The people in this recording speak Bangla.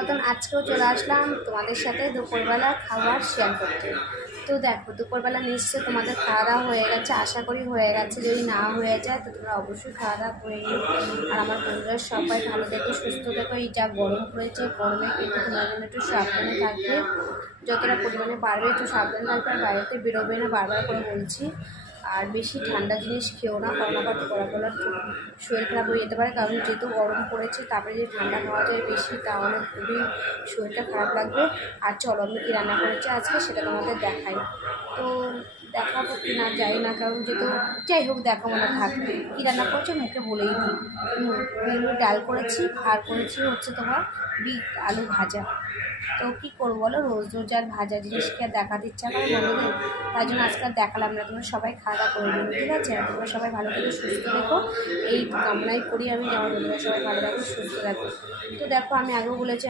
মতন আজকেও চলে আসলাম তোমাদের সাথে দুপুরবেলা খাবার শেয়ার করতে। তো দেখো, দুপুরবেলা নিশ্চয়ই তোমাদের খাওয়া দাওয়া হয়ে গেছে, আশা করি হয়ে গেছে। যদি না হয়ে যায় তো তোমরা অবশ্যই খাওয়া দাওয়া করে নিও। আর আমার বন্ধুরা সবাই ভালো থেকো, সুস্থ থেকো। এই যা গরম পড়েছে, গরমে কিন্তু তোমরা জন্য একটু সাবধানে থাকবে, যতটা পরিমাণে পারবে একটু সাবধানে থাকবে। আর বাইরেতে বেরোবে না, বারবার করে বলছি। আর বেশি ঠান্ডা জিনিস খেও না, কারণ আবার গলার শরীর খারাপ হয়ে যেতে পারে। কারণ যেহেতু গরম পড়েছে, তারপরে যদি ঠান্ডা খাওয়া যায় বেশি, তাহলে খুবই শরীরটা খারাপ লাগবে। আর চলো, আমি কী রান্না করেছি আজকে সেটা তোমাদের দেখাই। তো দেখাবো কি না যাই না, কারণ যেহেতু যাই হোক দেখাবো না, থাকবে। কী রান্না করছো মুখে বলেই দিই। ডাল করেছি, আর করেছি হচ্ছে তোমার বিট আলু ভাজা। তো কী করবো বলো, রোজ রোজ আর ভাজা জিনিস কি আর দেখাতে ইচ্ছা করে বন্ধুদের? তাই জন্য আজকে আর দেখালাম না। তোমরা সবাই খাওয়া দাওয়া করে দিন, ঠিক আছে? আর তোমরা সবাই ভালো থেকে সুস্থ থেকো, এই কামনাই করি আমি, যে আমার বন্ধুরা সবাই ভালো থাকো, সুস্থ থাকো। তো দেখো, আমি আগেও বলেছি